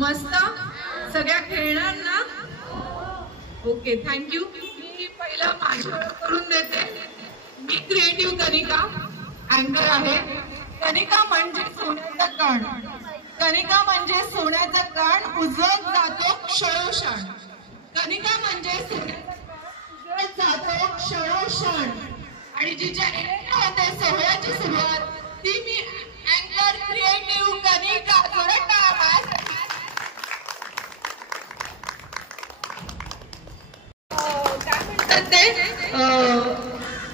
मस्त सगळ्या खेळणार ना? Okay thank you. मी पहिला माझी ओळख करून देते. मी क्रिएटिव्ह कनिका अँकर आहे. कनिका म्हणजे सोन्याचा कण. कनिका म्हणजे सोन्याचा कण उजळत जातो क्षणोक्षण. कनिका म्हणजे सोन्याचा कण उजळत जातो क्षणोक्षण. आणि जी जाहिरात होते सोहळ्याची सुरुवात ती मी अँकर क्रिएटिव्ह कनिका जोरटा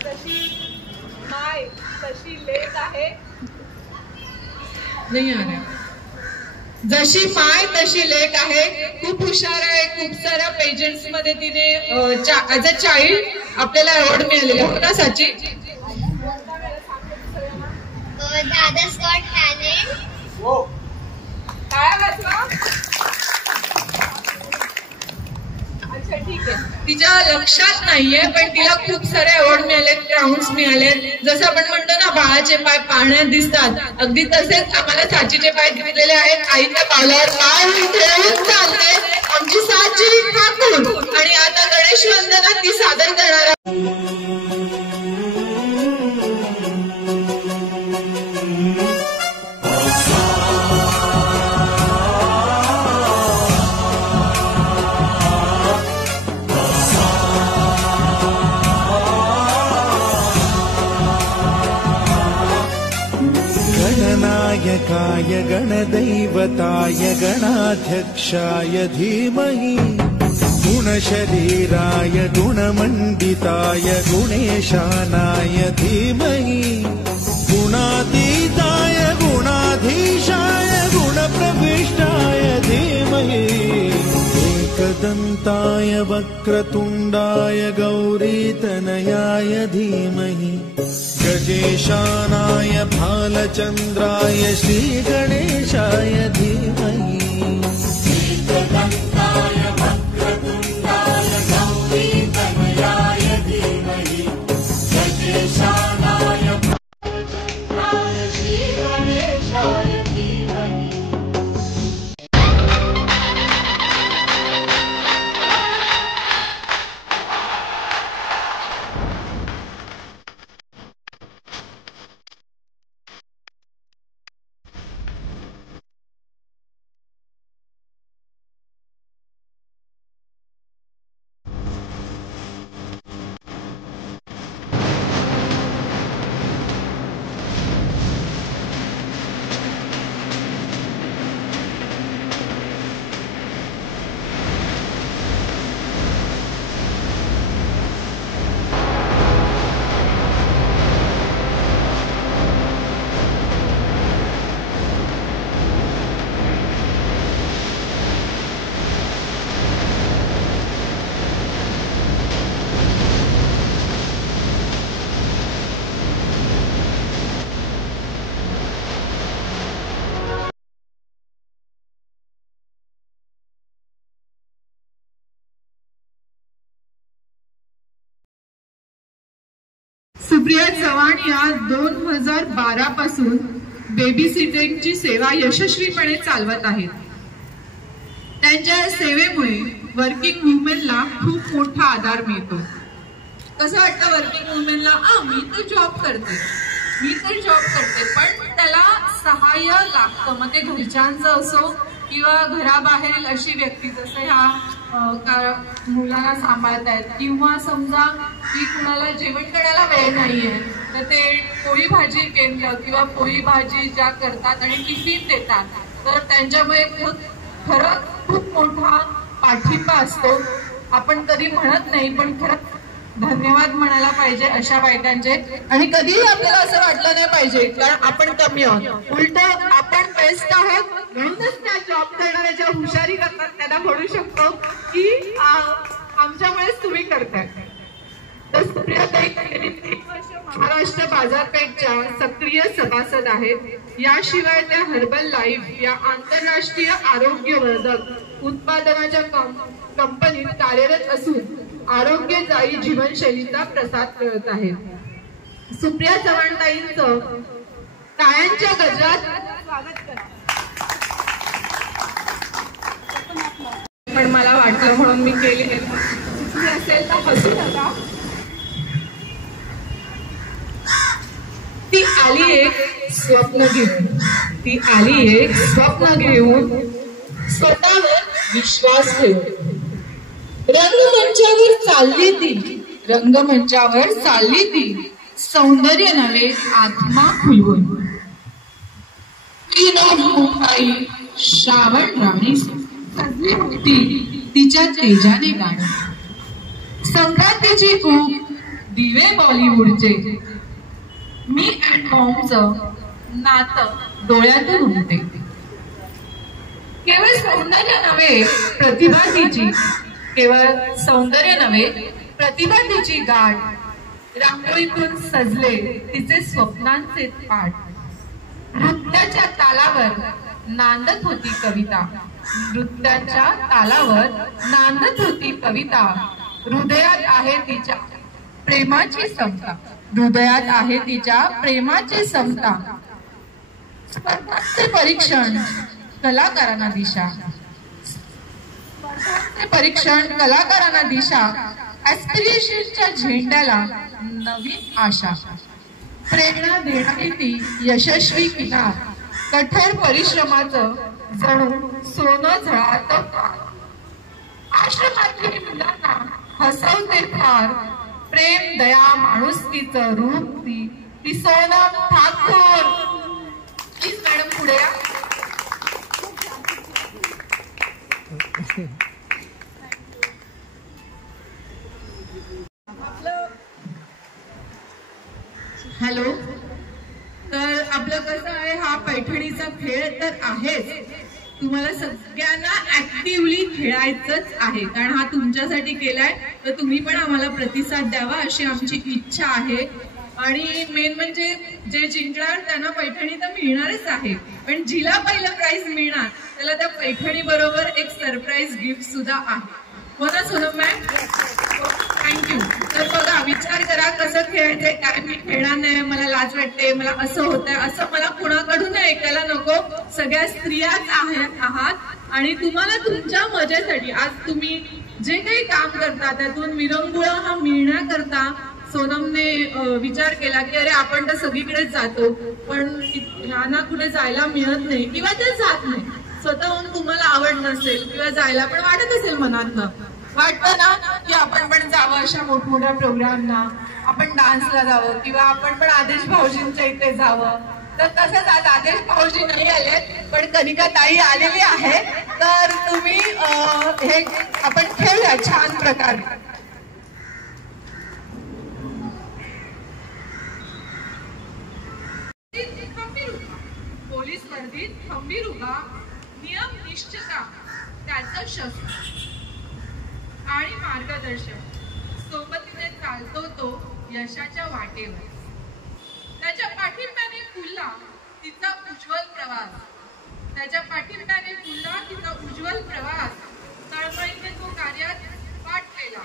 तशी माय तशी लेक आहे. नाही आ रहा. जशी माय तशी लेक आहे. खूप हुशार आहे. खूप साऱ्या पेजेंट्स मध्ये तिने ऍज अ चाइल्ड आपल्याला अवॉर्ड मिळालेला होता. साची दादा's got talent. काय वाचलं? अच्छा ठीक आहे. तिच्या लक्षात नाहीये पण तिला खूप सारे अवॉर्ड मिळालेत, क्राउन्स मिळालेत. जसं आपण म्हणतो ना बाळाचे पाय पाण्यात दिसतात, अगदी तसेच आम्हाला साचीचे पाय दिसलेले आहेत. आईच्या पावलावर पाय ठेवून चालते आमची साची ठाकूर. आणि आता गणेश वंदना ती सादर करणार. गणनायकाय गणदैवताय गणाध्यक्षाय धीमहि गुणशरीराय गुणमण्डिताय गुणेशानाय धीमहि गुणातीताय गुणाधीशाय गुणप्रविष्टाय धीमहि एकदन्ताय वक्रतुण्डाय गौरीतनयाय धीमहि गजेशानाय भालचन्द्राय श्रीगणेशाय धीमहि एकदन्ताय वक्रतुण्डाय गौरीतनयाय धीमहि गजेशानाय भालचन्द्राय श्रीगणेशाय धीमहि. सुप्रिया चव्हाण या 2012 पासून बेबी सिटिंगची सेवा यशस्वीपणे चालवत आहेत. त्यांच्या सेवेमुळे वर्किंग वुमेनला खूप मोठा आधार मिळतो. कसं वाटतं वर्किंग वुमेनला? मी तर जॉब करते पण त्याला सहाय्य लागतं. मग ते घरच्यांचं असो किंवा घराबाहेरील अशी व्यक्ती, जसं ह्या मुलांना सांभाळतायत किंवा समजा की कुणाला जेवण करायला वेळ नाहीये तर ते पोळी भाजी केंद्र किंवा पोळी भाजी ज्या करतात आणि टिफिन देतात, तर त्यांच्यामुळे खरंच खूप मोठा पाठिंबा असतो. आपण कधी म्हणत नाही पण खरंच धन्यवाद म्हणायला पाहिजे अशा बायकांचे. आणि कधीही आपल्याला असं वाटलं नाही पाहिजे कारण आपण कमी आहोत, उलट आपण बेस्ट आहोत. म्हणूनच त्या जॉब करणाऱ्या ज्या हुशारी करतात त्यांना म्हणू शकतो की आमच्यामुळेच तुम्ही करताय. तर सुप्रियाताई गेली 3 वर्ष महाराष्ट्र बाजारपेठच्या सक्रिय सभासद आहेत. याशिवाय त्या हर्बल लाईफ या आंतरराष्ट्रीय आरोग्यवर्धक उत्पादनाच्या कंपनीत कार्यरत असून आरोग्यदायी जीवनशैलीचा प्रसार करत आहेत. सुप्रिया चव्हाणताईंचं टाळ्यांच्या गजरात स्वागत करा. पण मला वाटलं म्हणून मी केली. चुकली असेल तर हसू नका. ती आली एक स्वप्न घेऊन, ती आली एक स्वप्न घेऊन, स्वतःवर विश्वास ठेवून. रंगमंचावर चालली ती, रंगमंचावर चालली ती, सौंदर्य नव्हे आत्मा खुलवून. ती मुंबई श्रावण राणी सजली होती तिच्या तेजाने गाणी. संक्रांतीची ऊब दिवे बॉलिवूडचे, मी अँड मॉमचं नातं डोळ्यातून उमटे. केवळ सौंदर्य नव्हे प्रतिभा तिची, केवळ सौंदर्य नव्हे प्रतिभा तिची गाठ. रांगोळीतून सजले तिचे स्वप्नांचे पाठ. नृत्याच्या तालावर नांदत होती कविता, नृत्याच्या तालावर नांदत होती कविता. हृदयात आहे तिच्या प्रेमाची समता, हृदयात आहे तिच्या प्रेमाची समता. स्पर्धांचे परीक्षण कलाकारांना दिशा, स्पर्धांचे परीक्षण कलाकारांना दिशा. ऍस्पिरेशनच्या झेंड्याला नवीन आशा. प्रेरणा देणारी ती यशस्वी किनार, कठोर परिश्रमाचं जणू सोनं झळात. आश्रमातली मुलांना हसवते फार, प्रेम दया माणुसकीचं रूप ती सोनम ठाकूर. प्लीज मॅडम पुढे या. हॅलो. तर आपलं कसं आहे, हा पैठणीचा खेळ तर आहेच, तुम्हाला सगळ्यांना ऍक्टिव्हली खेळायचंच आहे, कारण हा तुमच्यासाठी केलाय. तर तुम्ही पण आम्हाला प्रतिसाद द्यावा अशी आमची इच्छा आहे. आणि मेन म्हणजे जे जिंकणार त्यांना पैठणी तर मिळणारच आहे, पण जिला पहिलं प्राइज मिळणार त्याला त्या पैठणी बरोबर एक सरप्राईज गिफ्ट सुद्धा आहे. हो ना सोनम मॅम? थँक्यू. तर बघा, विचार करा कसं खेळायचंय. काय मी खेळणार नाही, मला लाज वाटते, मला असं होतंय, असं मला कुणाकडून ऐकायला नको. सगळ्या स्त्रियाच आहात आणि तुम्हाला तुमच्या मजेसाठी आज तुम्ही जे काही काम करता त्यातून विरंगुळा हा मिळण्याकरता सोनमने विचार केला की अरे आपण तर सगळीकडेच जातो, पण ह्यांना कुठे जायला मिळत नाही किंवा ते जात नाही. स्वतःहून तुम्हाला आवड नसेल किंवा जायला पण वाटत असेल मनातनं, वाटतं ना की आपण पण जावं अशा मोठमोठ्या प्रोग्रामना, आपण डान्सला जावं किंवा आपण पण आदेश भाऊजींच्या इथे जावं. तर तसंच आज आदेश भाऊजी नाही आले पण कनिका ताई आलेली आहे. तर तुम्ही हे आपण खेळूया छान प्रकारे. पोलीस वर्दीत खंबीर उभा, नियम निष्ठता त्याचं शस्त्र आणि मार्गदर्शक, सोबतीने चालतो तो यशाच्या वाटेवर. त्याच्या पाठिंब्याने फुलला तिचा उज्ज्वल प्रवास, त्याच्या पाठिंब्याने फुलला तिचा उज्ज्वल प्रवास. तळमळीने तो कार्यात पाठ केला,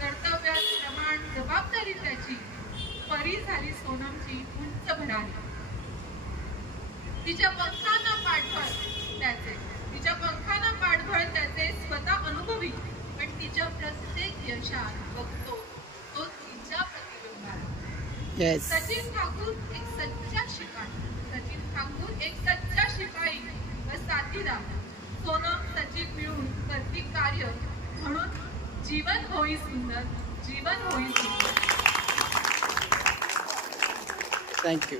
कर्तव्यात प्रमाण जबाबदारी त्याची, परी झाली सोनमची उंच भरारी. तिच्या पंखांना पाठबळ त्याचे, तिच्या पंखांना पाठबळ त्याचे स्वतः अनुभवी, पण तिच्या प्रत्येक यशात बघतो तो तिच्या प्रतिबिंबात. सचिन ठाकूर एक सच्चा शिपाई, सचिन ठाकूर एक सच्चा शिपाई व साथीदार. सोनम सचिन मिळून करती कार्य, म्हणून जीवन होई सुंदर, जीवन होई सुंदर. थँक्यू.